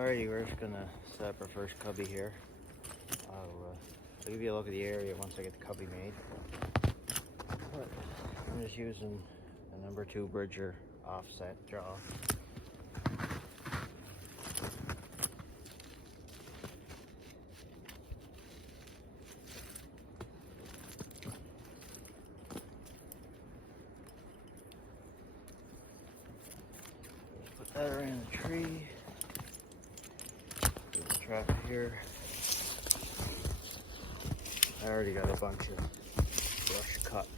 Alrighty, we're just gonna set up our first cubby here. I'll give you a look at the area once I get the cubby made. But I'm just using a number 2 Bridger offset jaw. Just put that around the tree. Put the trap here. I already got a bunch of brush cut.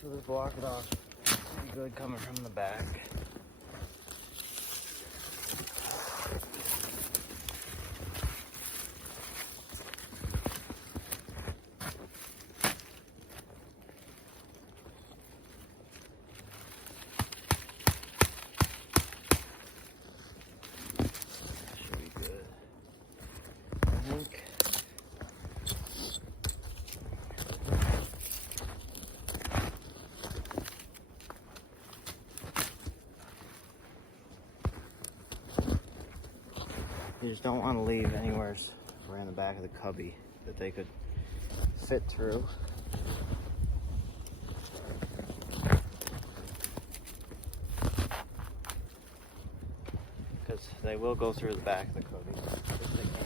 So to block it off, pretty good coming from the back. Should be good, I think. You just don't want to leave anywhere around the back of the cubby that they could fit through. Because they will go through the back of the cubby if they can.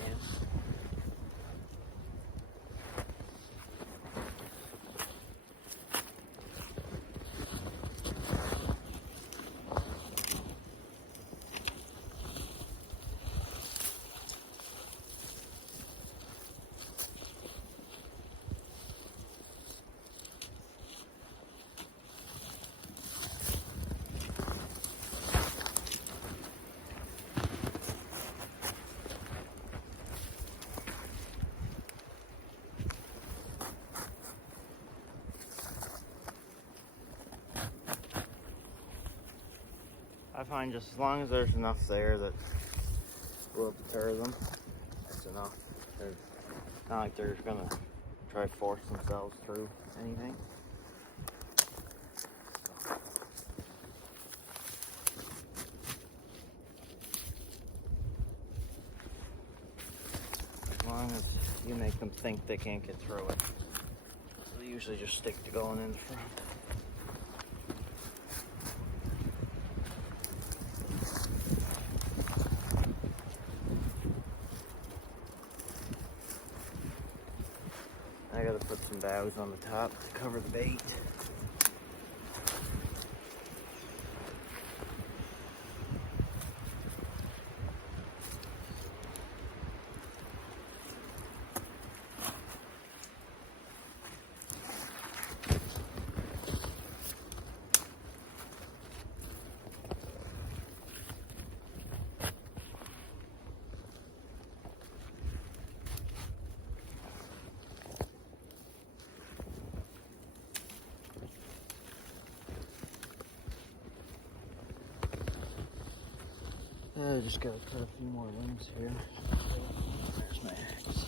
I find just as long as there's enough there that will deter them, that's enough. They're not like they're gonna try to force themselves through anything. As long as you make them think they can't get through it, they usually just stick to going in the front. I gotta put some boughs on the top to cover the bait. I just gotta cut a few more limbs here. There's my axe.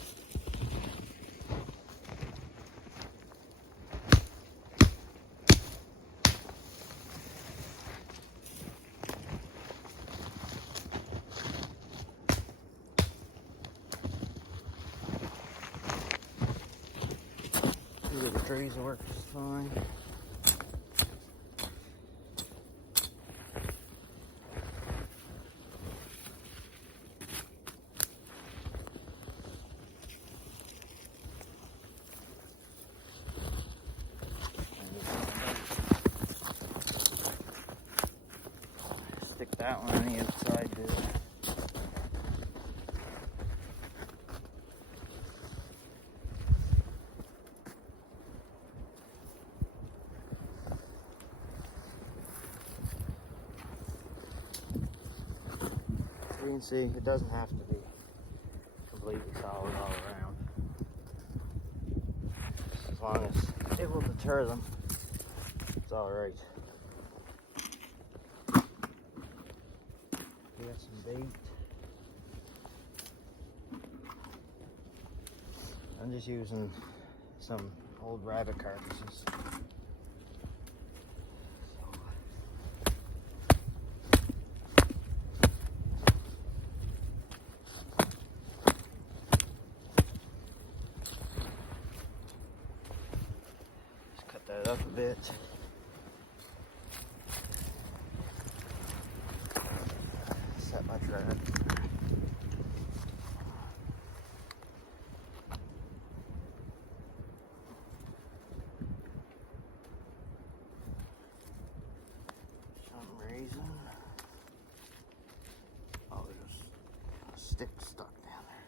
The trees work just fine. Stick that one on the outside there. You can see it doesn't have to be completely solid all around. As long as it will deter them, it's alright. We got some bait. I'm just using some old rabbit carcasses. Just cut that up a bit. Set my trap. Oh, there's a stick stuck down there.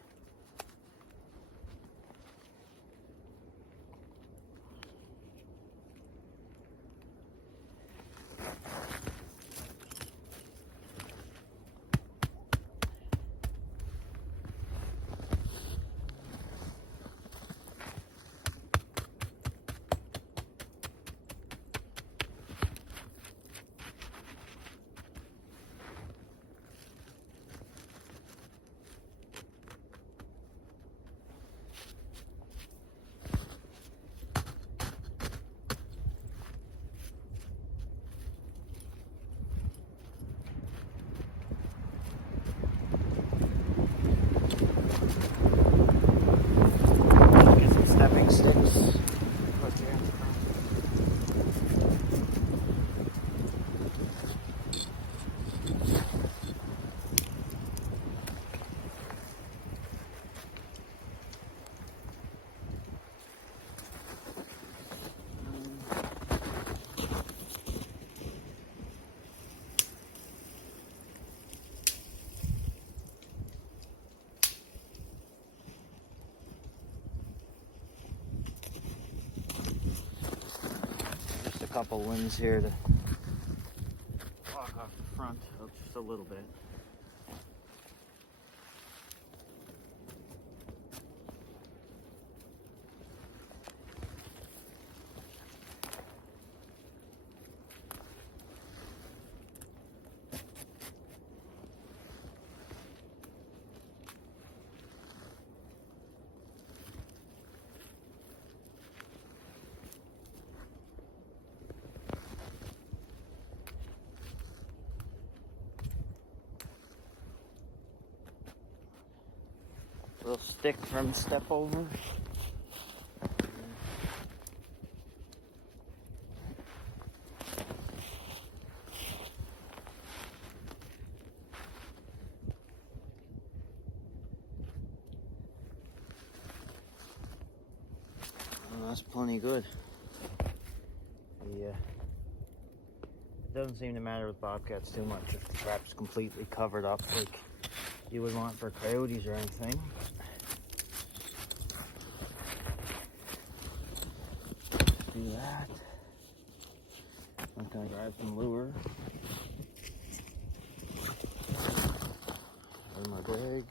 Get some stepping sticks. Put there. Just a couple limbs here to block off the front, just a little bit. Little stick from step over. Well, that's plenty good. It doesn't seem to matter with bobcats too much if the trap's completely covered up like you would want for coyotes or anything. Do that. I'm gonna grab some lure in my bag.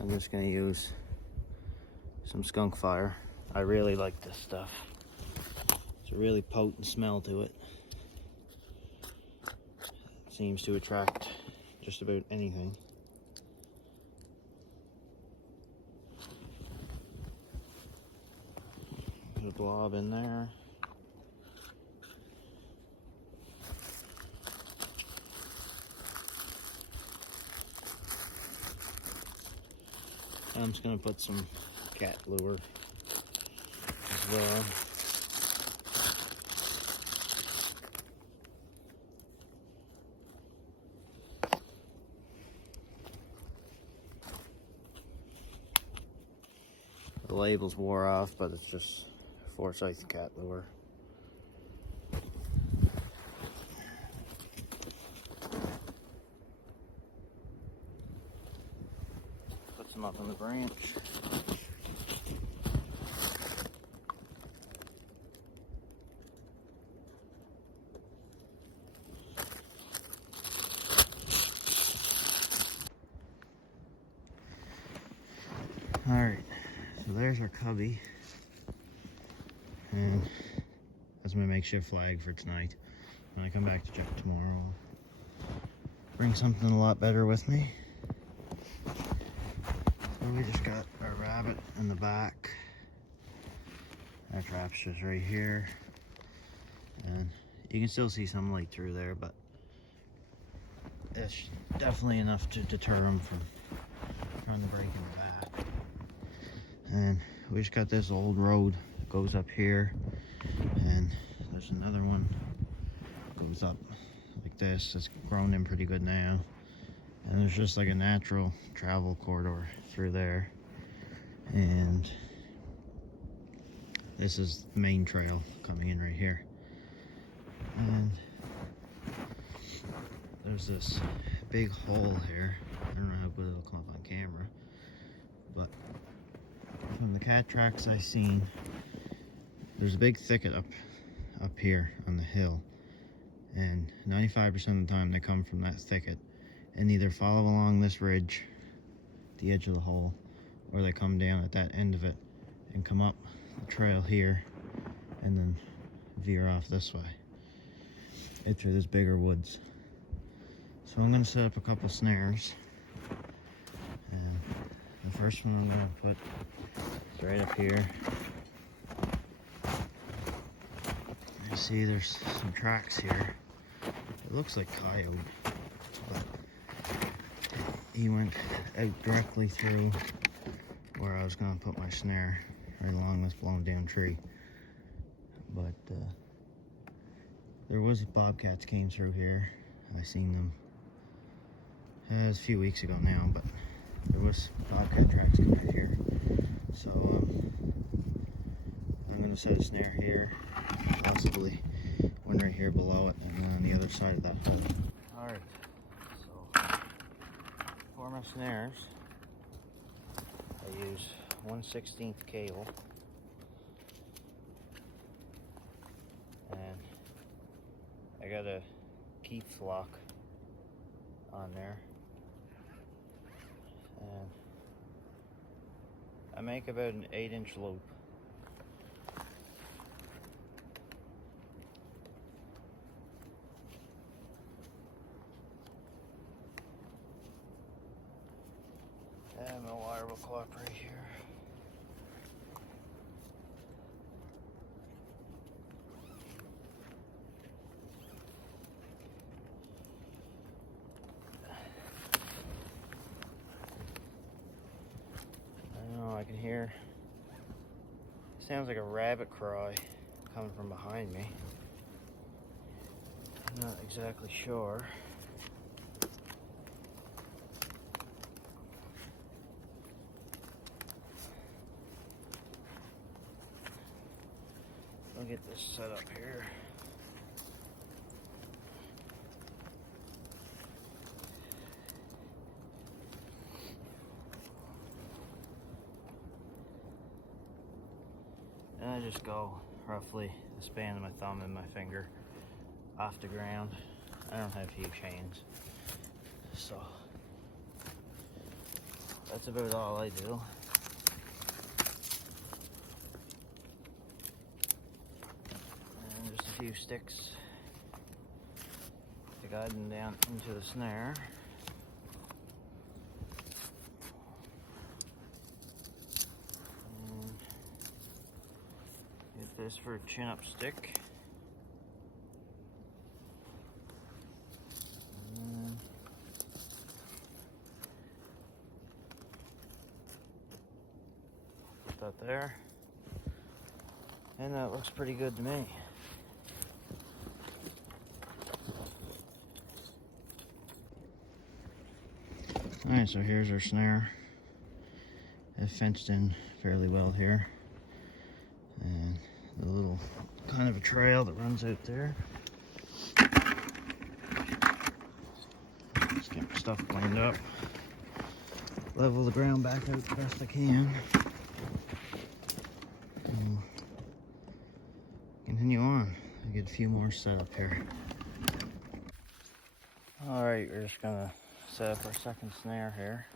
I'm just gonna use some skunk fire. I really like this stuff. It's a really potent smell to it. Seems to attract just about anything. Put a blob in there. I'm just gonna put some cat lure as well. The labels wore off, but it's just Forsyth cat lure. them up on the branch. Alright, so there's our cubby. And that's my makeshift flag for tonight. When I come back to check tomorrow, I'll bring something a lot better with me. So we just got our rabbit in the back. Our trap's just right here. And you can still see some light through there, but it's definitely enough to deter them from trying to break in the back. And we just got this old road that goes up here, and there's another one that goes up like this. It's grown in pretty good now, and there's just like a natural travel corridor through there. And this is the main trail coming in right here. And there's this big hole here. I don't know how good it'll come up on camera, but from the cat tracks I've seen, there's a big thicket up here on the hill, and 95% of the time they come from that thicket and either follow along this ridge, the edge of the hole, or they come down at that end of it and come up the trail here and then veer off this way into this bigger woods. So I'm going to set up a couple snares, and the first one I'm going to put is right up here. You see there's some tracks here. It looks like coyote, but he went out directly through where I was going to put my snare, right along this blown down tree. But there was bobcats came through here. I seen them. It was a few weeks ago now, but there was bobcat tracks coming out here. So I'm going to set a snare here, possibly one right here below it, and then on the other side of that hole. Alright, so for my snares, I use 1/16 cable, and I got a Keith's lock on there, and I make about an 8-inch loop. And my wire will go up right here. I can hear, sounds like a rabbit cry coming from behind me. I'm not exactly sure. I'll get this set up here. And I just go roughly the span of my thumb and my finger off the ground. I don't have huge hands, so that's about all I do. And just a few sticks to guide them down into the snare. This for a chin-up stick. Put that there. And that looks pretty good to me. Alright, so here's our snare. It's fenced in fairly well here. And the little kind of a trail that runs out there. Just get my stuff cleaned up. level the ground back out the best I can. And continue on. I'll get a few more set up here. Alright, we're just gonna set up our second snare here.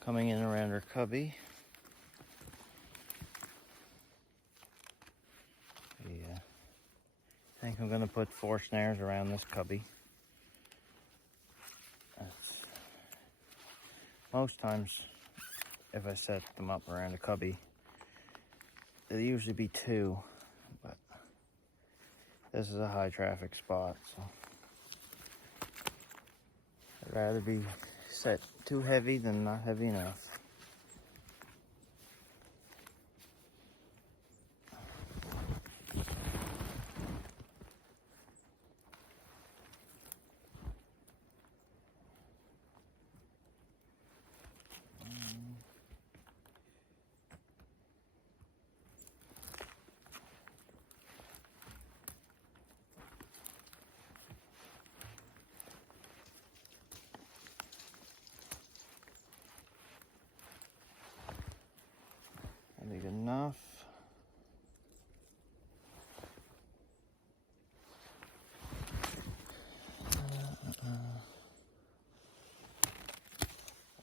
Coming in around our cubby. Yeah. I think I'm gonna put 4 snares around this cubby. Most times, if I set them up around a cubby, there'll usually be 2, but this is a high traffic spot, so I'd rather be set too heavy than not heavy enough. I think enough.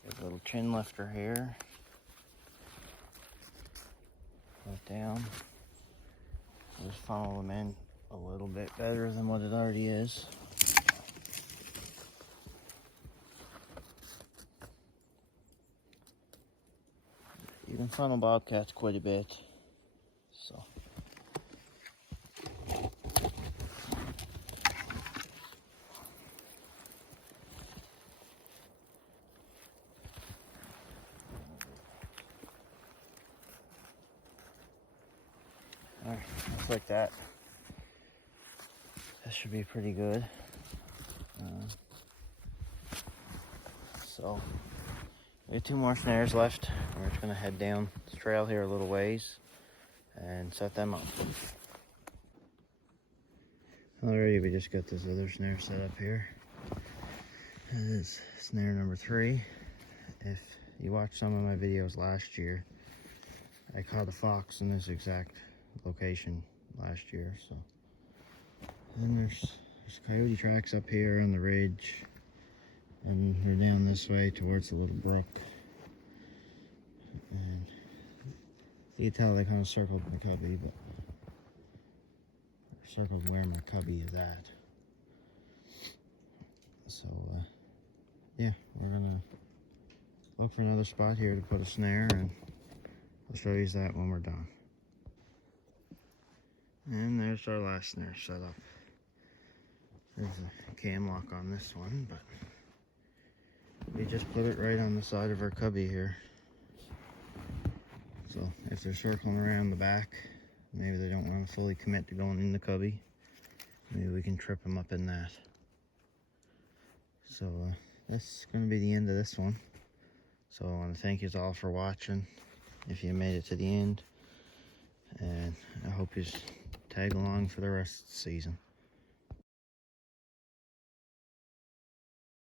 There's a little chin lifter here. Put it down. Just funnel them in a little bit better than what it already is. You can funnel Bobcats quite a bit, so. Alright, just like that. That should be pretty good. So, we have 2 more snares left. We're just gonna head down this trail here a little ways and set them up. Alrighty, we just got this other snare set up here. That is snare number 3. If you watched some of my videos last year, I caught a fox in this exact location last year. So, and there's coyote tracks up here on the ridge, and we're down this way towards the little brook. And you can tell they kind of circled the cubby, but circled where my cubby is at. So yeah, we're gonna look for another spot here to put a snare, and I'll show you that when we're done. And there's our last snare set up. There's a cam lock on this one, but we just put it right on the side of our cubby here. So if they're circling around the back, maybe they don't want to fully commit to going in the cubby, maybe we can trip them up in that. So that's going to be the end of this one. So I want to thank you all for watching, if you made it to the end, and I hope you tag along for the rest of the season.